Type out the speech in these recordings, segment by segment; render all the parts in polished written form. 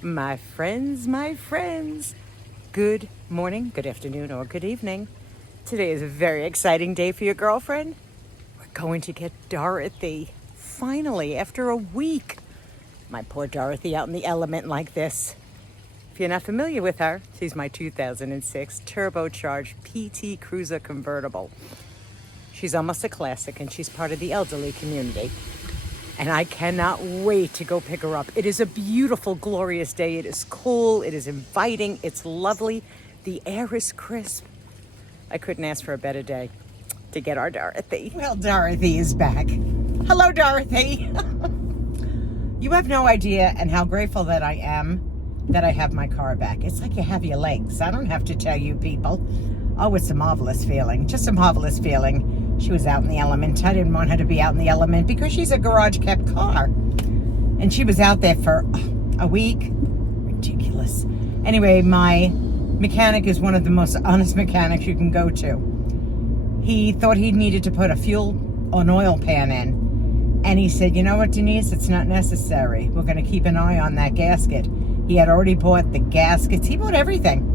My friends, good morning, good afternoon, or good evening. Today is a very exciting day for your girlfriend. We're going to get Dorothy, finally, after a week. My poor Dorothy out in the element like this. If you're not familiar with her, she's my 2006 turbocharged PT Cruiser convertible. She's almost a classic and she's part of the elderly community. And I cannot wait to go pick her up. It is a beautiful, glorious day. It is cool, it is inviting, it's lovely. The air is crisp. I couldn't ask for a better day to get our Dorothy. Well, Dorothy is back. Hello, Dorothy. You have no idea and how grateful that I am that I have my car back. It's like you have your legs. I don't have to tell you people. Oh, it's a marvelous feeling. Just a marvelous feeling. She was out in the element. I didn't want her to be out in the element because she's a garage kept car. And she was out there for a week. Ridiculous. Anyway, my mechanic is one of the most honest mechanics you can go to. He thought he needed to put a fuel or an oil pan in. And he said, you know what, Denise, it's not necessary. We're going to keep an eye on that gasket. He had already bought the gaskets. He bought everything.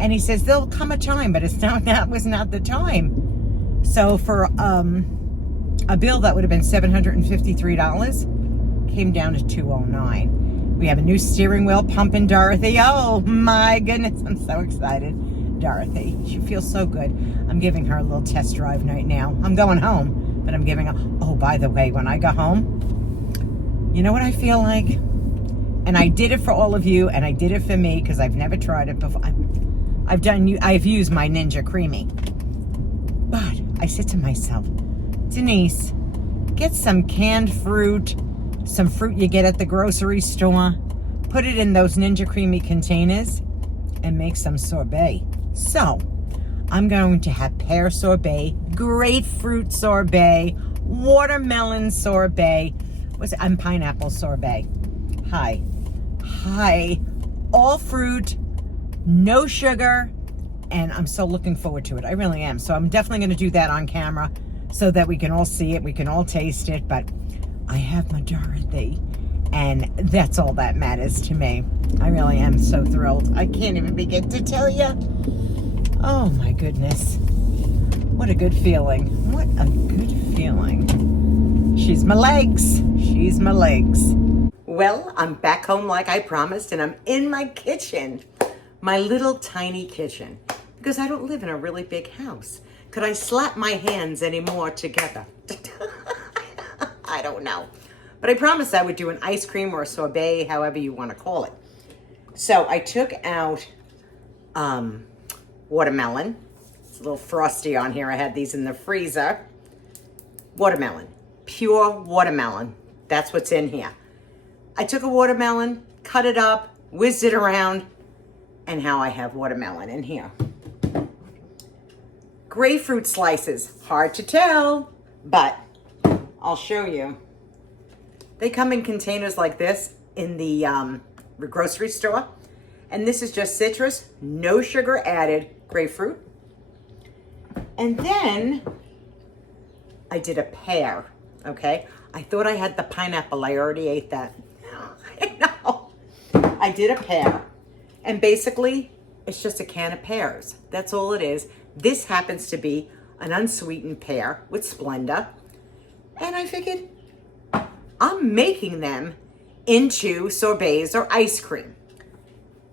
And he says, there'll come a time, but that was not the time. So for a bill that would have been $753, came down to $209. We have a new steering wheel pumping, Dorothy. Oh my goodness, I'm so excited. Dorothy, she feels so good. I'm giving her a little test drive right now. I'm going home, but I'm giving her, oh, by the way, when I go home, you know what I feel like? And I did it for all of you, and I did it for me, because I've never tried it before. I've used my Ninja Creamy. But I said to myself, Denise, get some canned fruit, some fruit you get at the grocery store, put it in those Ninja Creamy containers, and make some sorbet. So, I'm going to have pear sorbet, grapefruit sorbet, watermelon sorbet, and pineapple sorbet. Hi. All fruit, no sugar, and I'm so looking forward to it. I really am. So I'm definitely going to do that on camera so that we can all see it, we can all taste it, but I have my Dorothy, and that's all that matters to me. I really am so thrilled. I can't even begin to tell you. Oh my goodness. What a good feeling. What a good feeling. She's my legs. She's my legs. Well, I'm back home like I promised, and I'm in my kitchen. My little tiny kitchen. Because I don't live in a really big house. Could I slap my hands any more together? I don't know. But I promised I would do an ice cream or a sorbet, however you want to call it. So I took out watermelon. It's a little frosty on here. I had these in the freezer. Watermelon. Pure watermelon. That's what's in here. I took a watermelon, cut it up, whizzed it around, and how I have watermelon in here. Grapefruit slices. Hard to tell, but I'll show you. They come in containers like this in the grocery store. And this is just citrus, no sugar added, grapefruit. And then I did a pear, okay? I thought I had the pineapple. I already ate that. I know. I did a pear. And basically, it's just a can of pears. That's all it is. This happens to be an unsweetened pear with Splenda. And I figured I'm making them into sorbets or ice cream.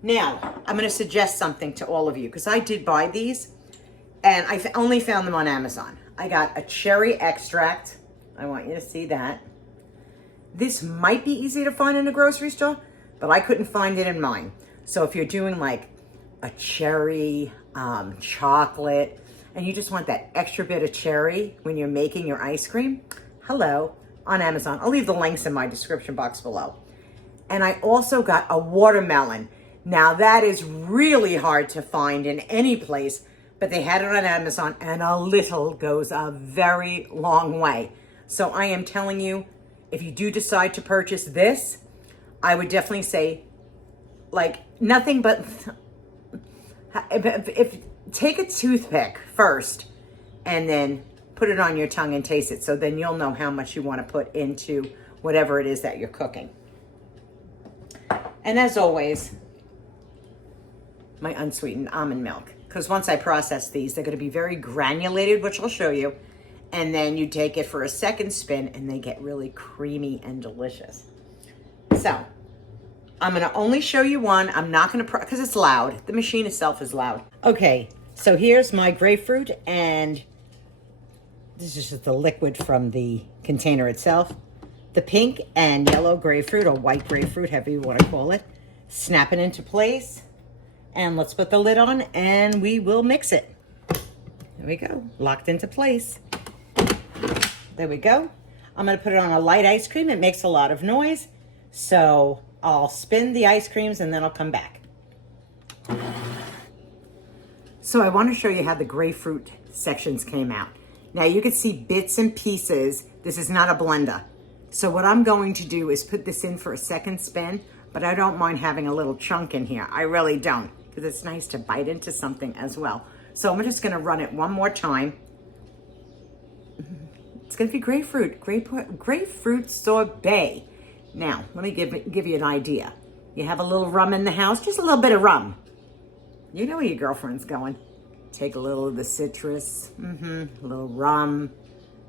Now, I'm going to suggest something to all of you because I did buy these and I only found them on Amazon. I got a cherry extract. I want you to see that. This might be easy to find in a grocery store, but I couldn't find it in mine. So if you're doing like a cherry chocolate and you just want that extra bit of cherry when you're making your ice cream, hello, on Amazon. I'll leave the links in my description box below. And I also got a watermelon. Now that is really hard to find in any place, but they had it on Amazon and a little goes a very long way. So I am telling you, if you do decide to purchase this, I would definitely say like nothing but if take a toothpick first and then put it on your tongue and taste it. So then you'll know how much you want to put into whatever it is that you're cooking. And as always, my unsweetened almond milk. Because once I process these, they're going to be very granulated, which I'll show you. And then you take it for a second spin and they get really creamy and delicious. So I'm going to only show you one. I'm not going to, because it's loud. The machine itself is loud. Okay, so here's my grapefruit, and this is just the liquid from the container itself. The pink and yellow grapefruit, or white grapefruit, however you want to call it. Snap it into place. And let's put the lid on and we will mix it. There we go, locked into place. There we go. I'm gonna put it on a light ice cream. It makes a lot of noise. So I'll spin the ice creams and then I'll come back. So I wanna show you how the grapefruit sections came out. Now you can see bits and pieces. This is not a blender. So what I'm going to do is put this in for a second spin, but I don't mind having a little chunk in here. I really don't, because it's nice to bite into something as well. So I'm just gonna run it one more time. It's gonna be grapefruit sorbet. Now, let me give you an idea. You have a little rum in the house, just a little bit of rum. You know where your girlfriend's going. Take a little of the citrus, a little rum,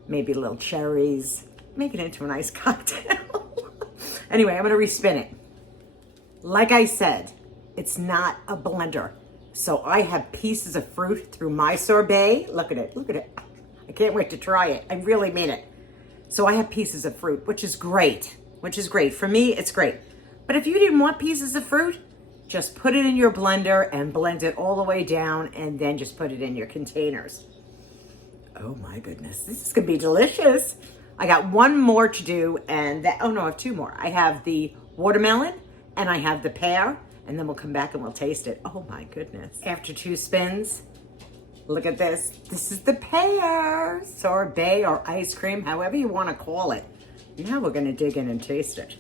maybe a little cherries. Make it into a nice cocktail. Anyway, I'm gonna respin it. Like I said, it's not a blender. So I have pieces of fruit through my sorbet. Look at it, look at it. I can't wait to try it. I really mean it. So I have pieces of fruit, which is great, For me, it's great. But if you didn't want pieces of fruit, just put it in your blender and blend it all the way down and then just put it in your containers. Oh my goodness, this is gonna be delicious. I got one more to do and I have two more. I have the watermelon and I have the pear, and then we'll come back and we'll taste it. Oh my goodness. After 2 spins, look at this. This is the pear sorbet or ice cream, however you want to call it. Now we're going to dig in and taste it.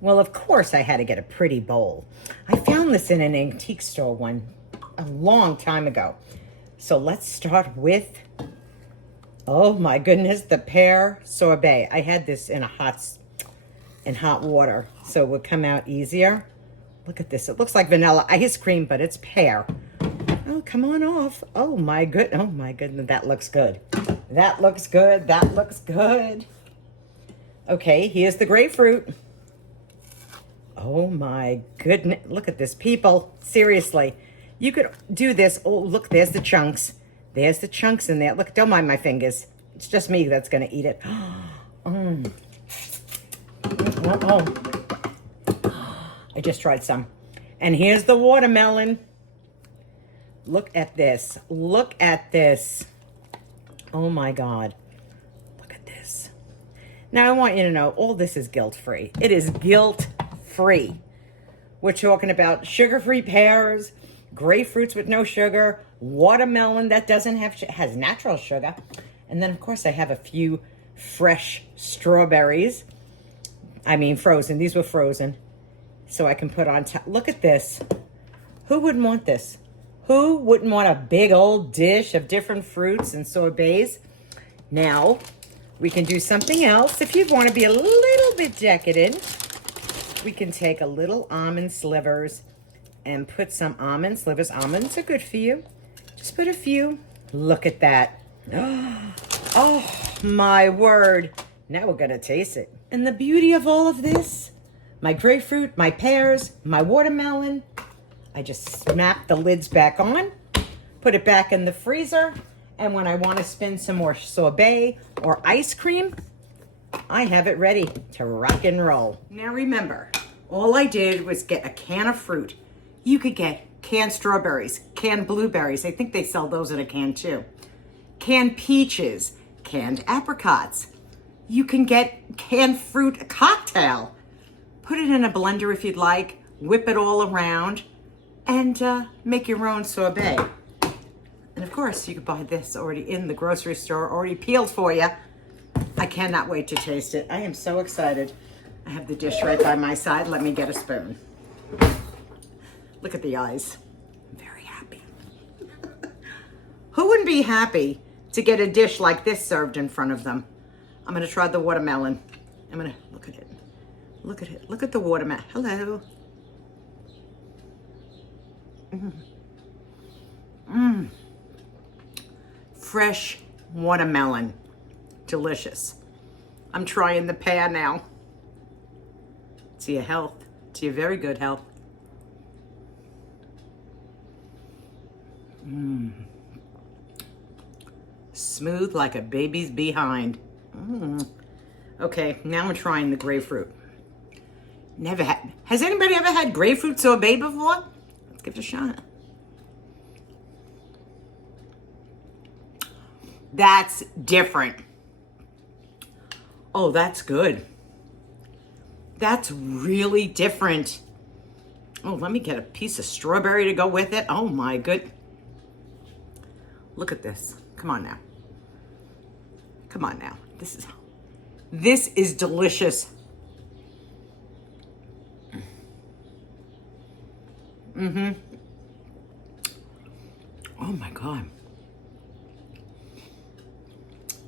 Well, of course I had to get a pretty bowl. I found this in an antique store a long time ago. So let's start with, oh my goodness, the pear sorbet. I had this in hot water, so it would come out easier. Look at this. It looks like vanilla ice cream, but it's pear. Oh, come on off. Oh my goodness. That looks good. That looks good. That looks good. Okay, here's the grapefruit. Oh my goodness. Look at this, people. Seriously. You could do this. Oh, look, there's the chunks. There's the chunks in there. Look, don't mind my fingers. It's just me that's going to eat it. I just tried some. And here's the watermelon. Look at this. Look at this. Oh my God. Look at this. Now I want you to know all this is guilt-free. It is guilt-free. We're talking about sugar-free pears, grapefruits with no sugar, watermelon that has natural sugar. And then of course I have a few fresh strawberries. I mean frozen. These were frozen. So I can put on top. Look at this. Who wouldn't want this? Who wouldn't want a big old dish of different fruits and sorbets? Now, we can do something else. If you want to be a little bit decadent, we can take a little almond slivers and put some almond slivers. Almonds are good for you. Just put a few. Look at that. Oh, my word. Now we're going to taste it. And the beauty of all of this, my grapefruit, my pears, my watermelon, I just snap the lids back on, put it back in the freezer, and when I want to spin some more sorbet or ice cream, I have it ready to rock and roll. Now remember, all I did was get a can of fruit. You could get canned strawberries, canned blueberries. I think they sell those in a can too. Canned peaches, canned apricots. You can get canned fruit cocktail. Put it in a blender if you'd like, whip it all around, and make your own sorbet. And of course, you could buy this already in the grocery store, already peeled for you. I cannot wait to taste it. I am so excited. I have the dish right by my side. Let me get a spoon. Look at the eyes. I'm very happy. Who wouldn't be happy to get a dish like this served in front of them? I'm gonna try the watermelon. I'm gonna look at it. Look at it. Look at the watermelon. Hello. Fresh watermelon. Delicious. I'm trying the pear now. To your health. To your very good health. Smooth like a baby's behind. Okay, now I'm trying the grapefruit. Never had. Has anybody ever had grapefruit sorbet before? Let's give it a shot. That's different. Oh, that's good. That's really different. Oh, let me get a piece of strawberry to go with it. Oh my good. Look at this. Come on now. Come on now. This is delicious. Oh my God.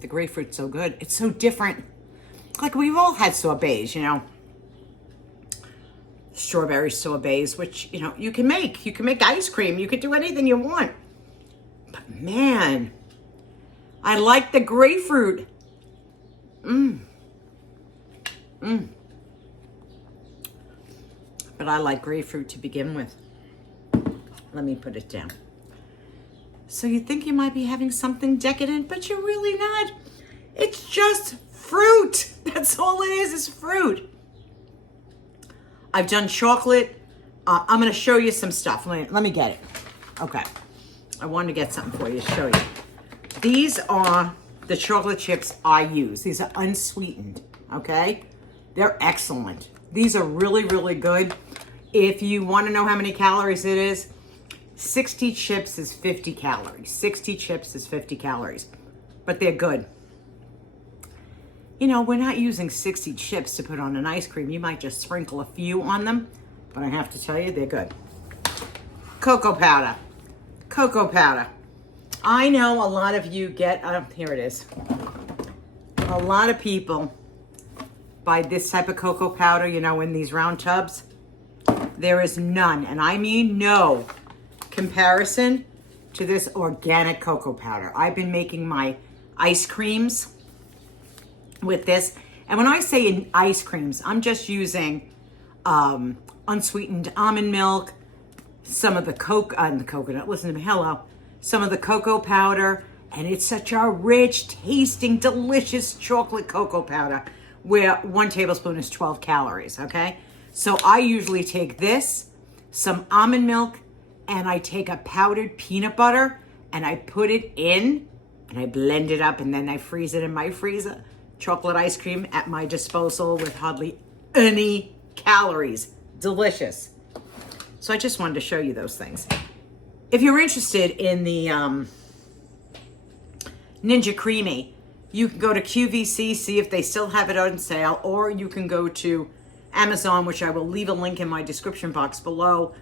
The grapefruit's so good. It's so different. Like we've all had sorbets, you know. Strawberry sorbets, which, you know, you can make. You can make ice cream. You can do anything you want. But man, I like the grapefruit. But I like grapefruit to begin with. Let me put it down. So you think you might be having something decadent, but you're really not. It's just fruit. That's all it is fruit. I've done chocolate. I'm going to show you some stuff. Let me get it. Okay. I wanted to get something for you to show you. These are the chocolate chips I use. These are unsweetened, okay? They're excellent. These are really, really good. If you want to know how many calories it is, 60 chips is 50 calories. 60 chips is 50 calories. But they're good. You know, we're not using 60 chips to put on an ice cream. You might just sprinkle a few on them. But I have to tell you, they're good. Cocoa powder. Cocoa powder. I know a lot of you get, here it is. A lot of people buy this type of cocoa powder, you know, in these round tubs. There is none, and I mean no, comparison to this organic cocoa powder. I've been making my ice creams with this. And when I say in ice creams, I'm just using unsweetened almond milk, some of the coconut, listen to me, hello, some of the cocoa powder, and it's such a rich, tasting, delicious chocolate cocoa powder where 1 tablespoon is 12 calories, okay? So I usually take this, some almond milk, and I take a powdered peanut butter, and I put it in, and I blend it up, and then I freeze it in my freezer. Chocolate ice cream at my disposal with hardly any calories. Delicious. So I just wanted to show you those things. If you're interested in the Ninja Creamy, you can go to QVC, see if they still have it on sale, or you can go to Amazon, which I will leave a link in my description box below.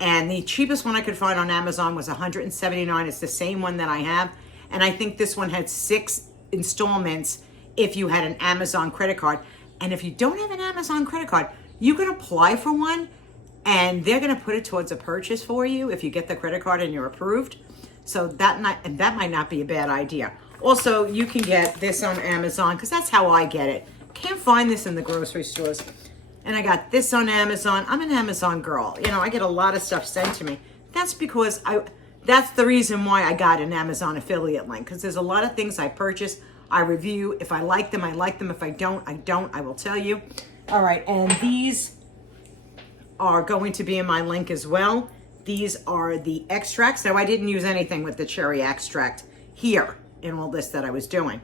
And the cheapest one I could find on Amazon was $179. It's the same one that I have. And I think this one had 6 installments if you had an Amazon credit card. And if you don't have an Amazon credit card, you can apply for one and they're gonna put it towards a purchase for you if you get the credit card and you're approved. So that might not be a bad idea. Also, you can get this on Amazon because that's how I get it. Can't find this in the grocery stores. And I got this on Amazon. I'm an Amazon girl. You know, I get a lot of stuff sent to me. That's because that's the reason why I got an Amazon affiliate link, because there's a lot of things I purchase, I review. If I like them, I like them. If I don't, I don't. I will tell you. All right, and these are going to be in my link as well. These are the extracts. Now, I didn't use anything with the cherry extract here in all this that I was doing,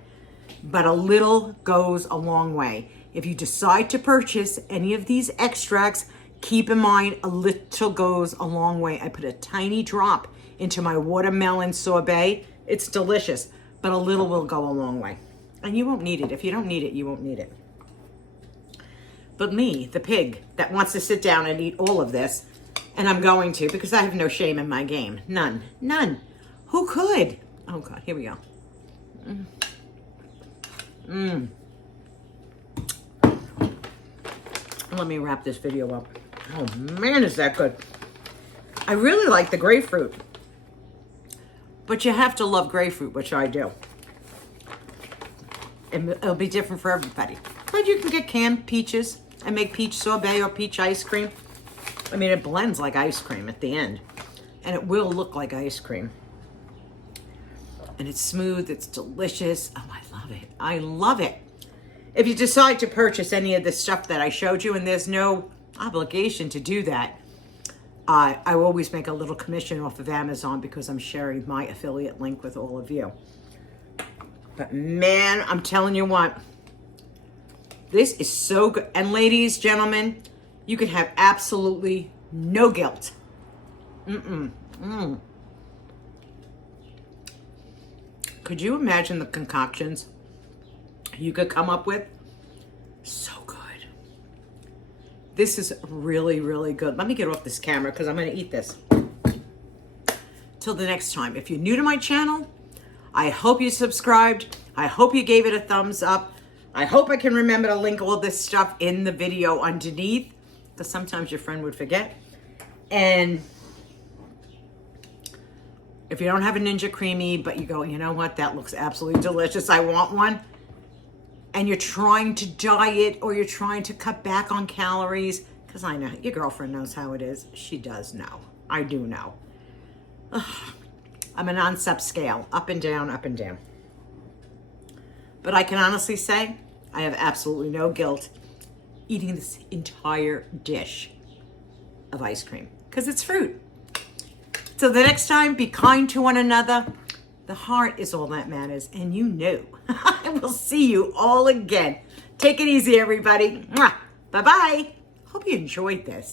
but a little goes a long way. If you decide to purchase any of these extracts, keep in mind a little goes a long way. I put a tiny drop into my watermelon sorbet. It's delicious, but a little will go a long way. And you won't need it. If you don't need it, you won't need it. But me, the pig that wants to sit down and eat all of this, and I'm going to because I have no shame in my game. None. None. Who could? Oh, God. Here we go. Let me wrap this video up. Oh, man, is that good. I really like the grapefruit. But you have to love grapefruit, which I do. And it'll be different for everybody. But you can get canned peaches and make peach sorbet or peach ice cream. I mean, it blends like ice cream at the end. And it will look like ice cream. And it's smooth, it's delicious. Oh, I love it. I love it. If you decide to purchase any of the stuff that I showed you, and there's no obligation to do that, I always make a little commission off of Amazon because I'm sharing my affiliate link with all of you. But man, I'm telling you what, this is so good. And ladies, gentlemen, you can have absolutely no guilt. Could you imagine the concoctions you could come up with? So good. This is really, really good. Let me get off this camera because I'm going to eat this. Till the next time. If you're new to my channel, I hope you subscribed. I hope you gave it a thumbs up. I hope I can remember to link all this stuff in the video underneath, because sometimes your friend would forget. And if you don't have a Ninja Creamy, but you go, you know what, that looks absolutely delicious, I want one, and you're trying to diet or you're trying to cut back on calories, because I know your girlfriend knows how it is. She does know. I do know. Ugh. I'm a non-stop scale, up and down, up and down. But I can honestly say I have absolutely no guilt eating this entire dish of ice cream because it's fruit. So the next time, be kind to one another. The heart is all that matters, and you know. I will see you all again. Take it easy, everybody. Bye-bye. Hope you enjoyed this.